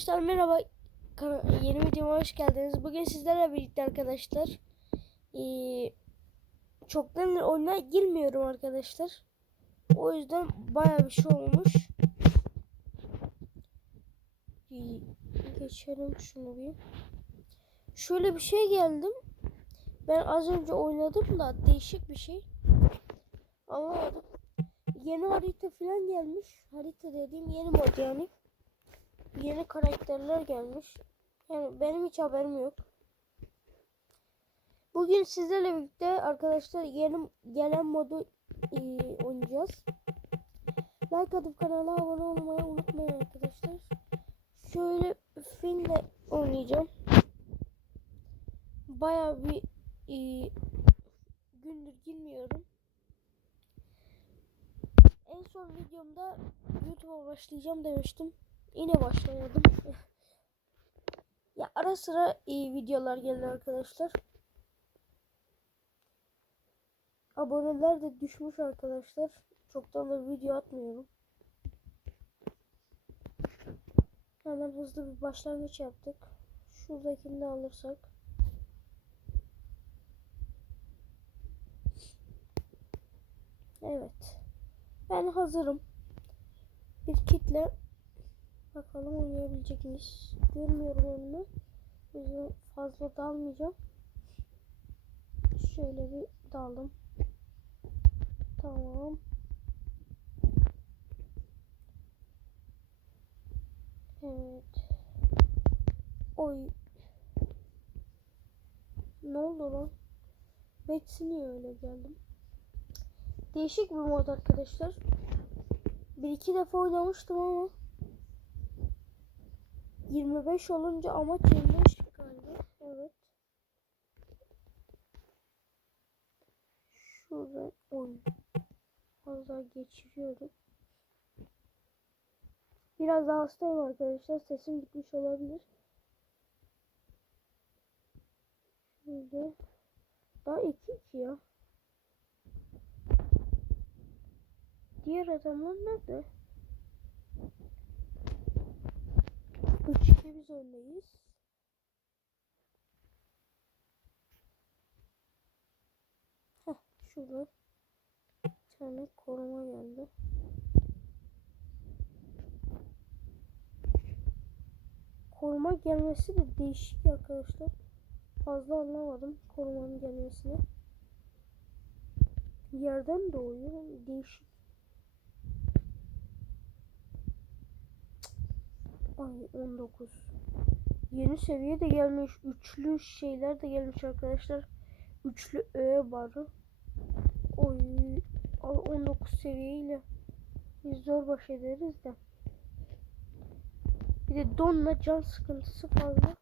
Arkadaşlar merhaba. Yeni videoma hoş geldiniz. Bugün sizlerle birlikte arkadaşlar. Ee, çoktan oyuna girmiyorum arkadaşlar. O yüzden baya bir şey olmuş. Bir geçelim şunu bir. Şöyle bir şey geldim. Ben az önce oynadım da değişik bir şey. Anlamadım. Yeni harita falan gelmiş. Harita dediğim yeni mod yani yeni karakterler gelmiş. Yani benim hiç haberim yok. Bugün sizlerle birlikte arkadaşlar yeni gelen modu e, oynayacağız. Like atıp kanala abone olmayı unutmayın arkadaşlar. Şöyle Finn'le oynayacağım. Baya bir e, gündür girmiyorum. En son videomda YouTube'a başlayacağım demiştim. Yine başlamadım. ya ara sıra iyi videolar gelir arkadaşlar. Aboneler de düşmüş arkadaşlar. Çoktan da video atmıyorum. Hemen hızlı bir başlangıç yaptık. Şuradakini de alırsak. Evet. Ben hazırım. Bir kitle Bakalım oynayabilecek miyiz? Görmüyorum önümü. O fazla dalmayacağım. Şöyle bir daldım. Tamam. Evet. Oy. Ne oldu lan? Betsiniyor öyle geldim. Değişik bir mod arkadaşlar. Bir iki defa oynamıştım ama 25 olunca amaç 25 galiba. Evet. Şurada oyun. Az daha geçiriyorum. Biraz daha hastayım arkadaşlar. Sesim gitmiş olabilir. Şöyle. Daha 2 2 ya. Diğer adamlar nerede? 3-2 biz öndeyiz. Heh, şurada bir tane koruma geldi. Koruma gelmesi de değişik arkadaşlar. Fazla anlamadım korumanın gelmesini. Yerden doğuyor. Değişik. Ay 19. Yeni seviye de gelmiş. Üçlü şeyler de gelmiş arkadaşlar. Üçlü ö barı. Oy. Ay 19 seviyeyle biz zor baş ederiz de. Bir de donla can sıkıntısı fazla.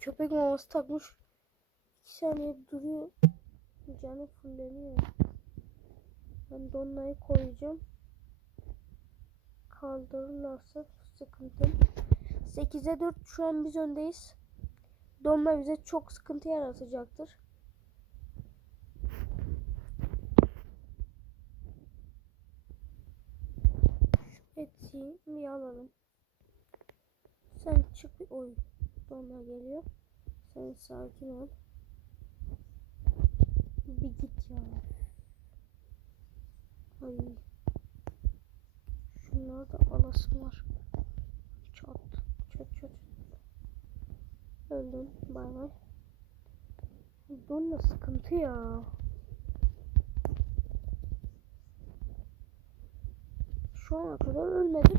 Köpek maması takmış. 2 saniye duruyor. Canı fulleniyor. Ben donlayı koyacağım. Kaldırırlarsa sıkıntı. 8'e 4 şu an biz öndeyiz. Donma bize çok sıkıntı yaratacaktır. Şu etiyi bir alalım. Sen çık bir oy. Donma geliyor. Sen sakin ol. Bir git ya. Ay. Şunları da alasım var. Çat. Çat çat. Öldüm. Bay bay. Donla sıkıntı ya. Şu ana kadar ölmedim.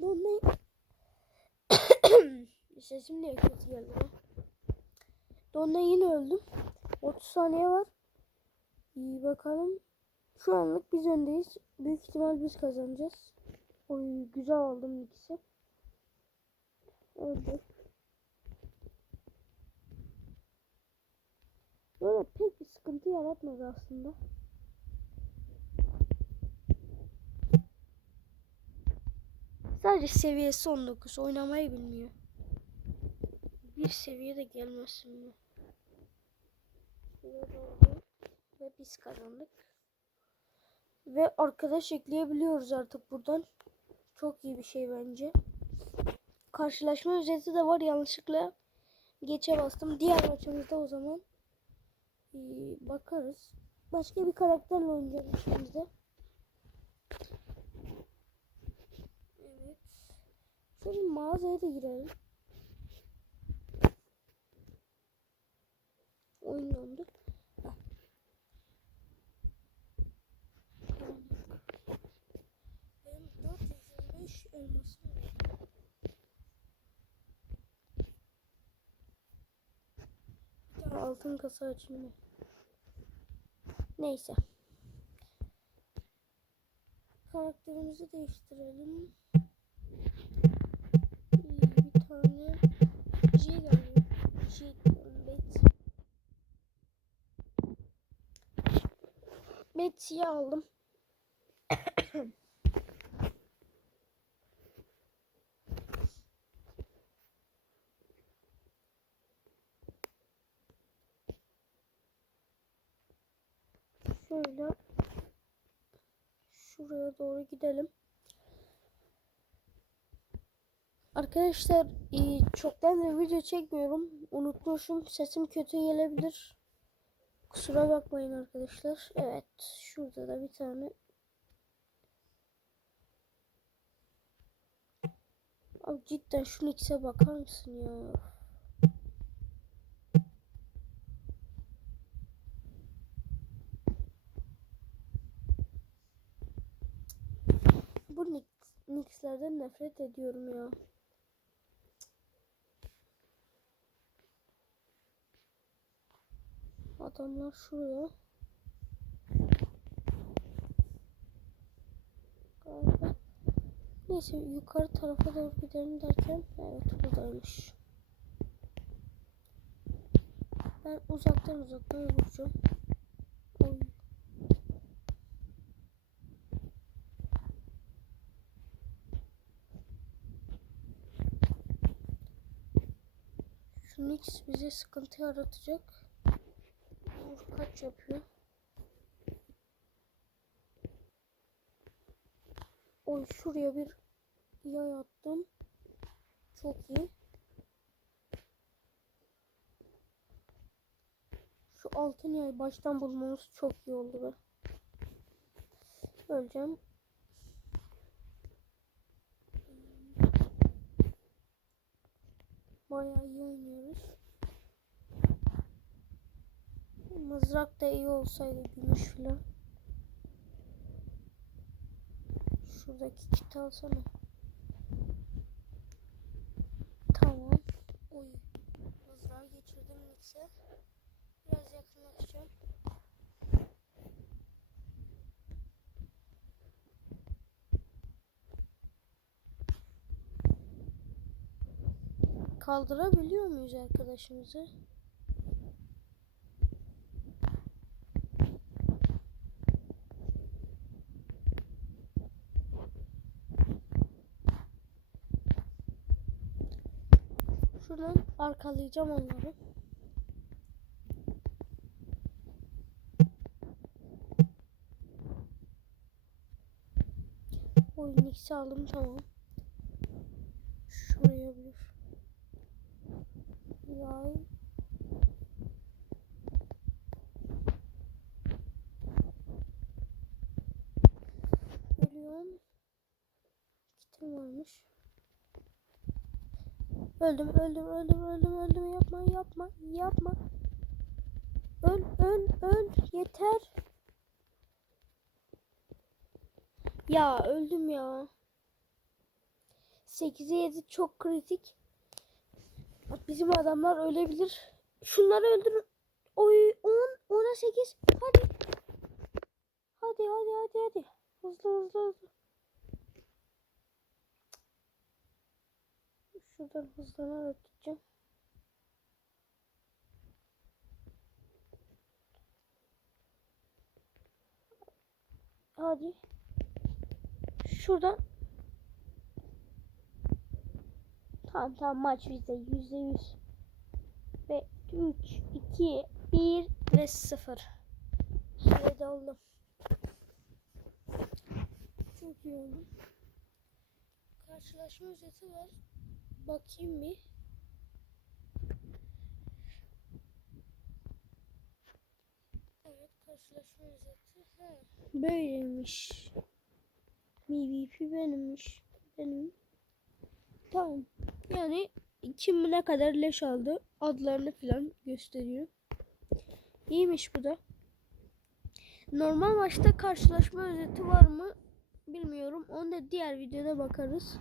Donlayı Sesim niye kötü geldi? Donla yine öldüm. 30 saniye var. İyi bakalım. Şu anlık biz öndeyiz. Büyük ihtimal biz kazanacağız. Oy güzel aldım ikisi. Öldü. Böyle pek bir sıkıntı yaratmadı aslında. Sadece seviyesi 19. Oynamayı bilmiyor. bir seviyede gelmesin mi? Şuraya doğru. Ve biz kazandık. Ve arkadaş ekleyebiliyoruz artık buradan. Çok iyi bir şey bence. Karşılaşma ücreti de var yanlışlıkla geçe bastım. Diğer maçımızda o zaman ee, bakarız. Başka bir karakterle oynayacağız şimdi. Evet. Şöyle mağazaya da girelim. Oyun. Heh. Benim 425 elmasım var. Bir tane altın kasa ben. Neyse. Karakterimizi değiştirelim. Bir tane J geliyor. J. Betsy'yi aldım. Şöyle şuraya doğru gidelim. Arkadaşlar e, çoktan da video çekmiyorum. Unutmuşum. Sesim kötü gelebilir. Kusura bakmayın arkadaşlar. Evet. Şurada da bir tane. Abi cidden şu Nix'e bakar mısın ya? Bu Nix, Nix'lerden nefret ediyorum ya. Adamlar şuraya. Galiba. Neyse yukarı tarafa doğru gidelim derken evet buradaymış. Ben uzaktan uzaktan vuracağım. Oy. Şu Nix bize sıkıntı yaratacak. Vur kaç yapıyor? Oy şuraya bir yay attım. Çok iyi. Şu altın yay baştan bulmamız çok iyi oldu be. Öleceğim. Bayağı iyi oynuyoruz. Mızrak da iyi olsaydı gümüş filan. Şuradaki kiti alsana. Tamam. Oy. Mızrağı geçirdim Nix'e. Biraz yakınlaşacağım. Kaldırabiliyor muyuz arkadaşımızı? Şuradan arkalayacağım onları. Oyun ikisi aldım tamam. Şuraya bir yay. Ölüyorum. Kitim varmış. Öldüm, öldüm, öldüm, öldüm, öldüm. Yapma, yapma, yapma. Öl, öl, öl. Yeter. Ya öldüm ya. 8'e 7 çok kritik. Bizim adamlar ölebilir. Şunları öldürün. Oy 10, 10'a 8. Hadi. Hadi, hadi, hadi, hadi. Hızlı, hızlı, hızlı. Şuradan hızlanarak gideceğim. Hadi. Şuradan. Tamam tamam maç bizde yüzde yüz. Ve 3, 2, 1 ve 0. Süre doldu. Çok iyi oldu. Karşılaşma özeti var. Bakayım bir. Evet karşılaşma özeti. Ha. Böyleymiş. MVP benimmiş. Benim. Tamam. Yani kim ne kadar leş aldı adlarını falan gösteriyor. İyiymiş bu da. Normal maçta karşılaşma özeti var mı bilmiyorum. Onu da diğer videoda bakarız.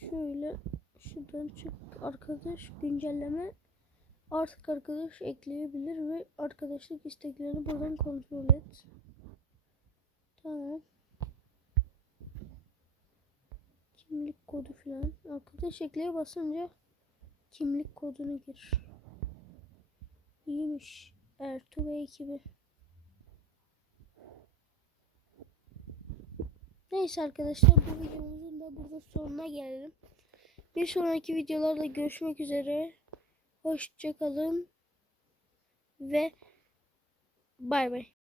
Şöyle şuradan çık arkadaş güncelleme artık arkadaş ekleyebilir ve arkadaşlık isteklerini buradan kontrol et. Tamam. Kimlik kodu falan. Arkadaş ekleye basınca kimlik kodunu gir. İyiymiş. Ertuğ ve ekibi. Neyse arkadaşlar bu videomuzun da burada sonuna gelelim. Bir sonraki videolarda görüşmek üzere. Hoşçakalın ve bay bay.